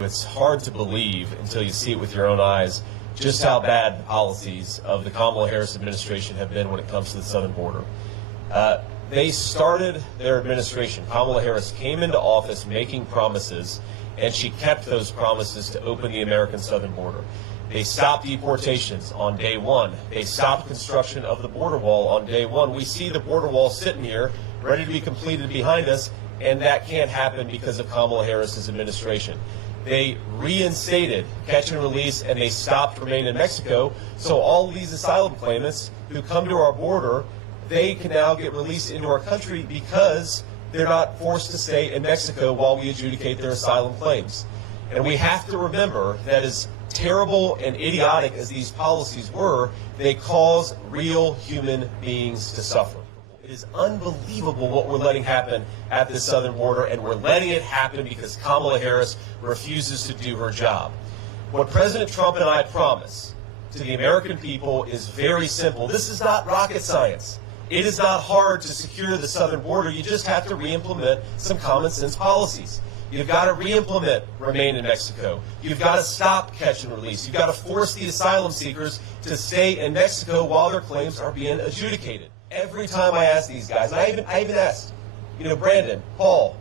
It's hard to believe until you see it with your own eyes just how bad the policies of the Kamala Harris administration have been when it comes to the southern border. They started their administration. Kamala Harris came into office making promises, and she kept those promises to open the American southern border. They stopped deportations on day one. They stopped construction of the border wall on day one. We see the border wall sitting here, ready to be completed behind us, and that can't happen because of Kamala Harris's administration. They reinstated catch and release, and they stopped remaining in Mexico. So all of these asylum claimants who come to our border, they can now get released into our country because they're not forced to stay in Mexico while we adjudicate their asylum claims. And we have to remember that as terrible and idiotic as these policies were, they cause real human beings to suffer. It is unbelievable what we're letting happen at the southern border, and we're letting it happen because Kamala Harris refuses to do her job. What President Trump and I promise to the American people is very simple. This is not rocket science. It is not hard to secure the southern border. You just have to re-implement some common sense policies. You've got to re-implement remain in Mexico. You've got to stop catch and release. You've got to force the asylum seekers to stay in Mexico while their claims are being adjudicated. Every time I ask these guys, I even asked, Brandon, Paul,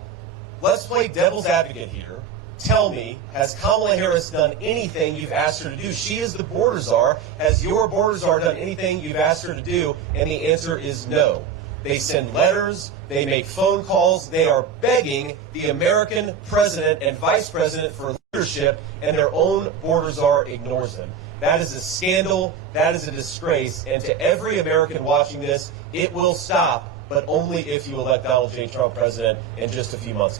let's play devil's advocate here. Tell me, has Kamala Harris done anything you've asked her to do? She is the border czar. Has your border czar done anything you've asked her to do? And the answer is no. They send letters, they make phone calls, they are begging the American president and vice president for leadership, and their own border czar ignores them. That is a scandal, that is a disgrace, and to every American watching this, it will stop, but only if you elect Donald J. Trump president in just a few months.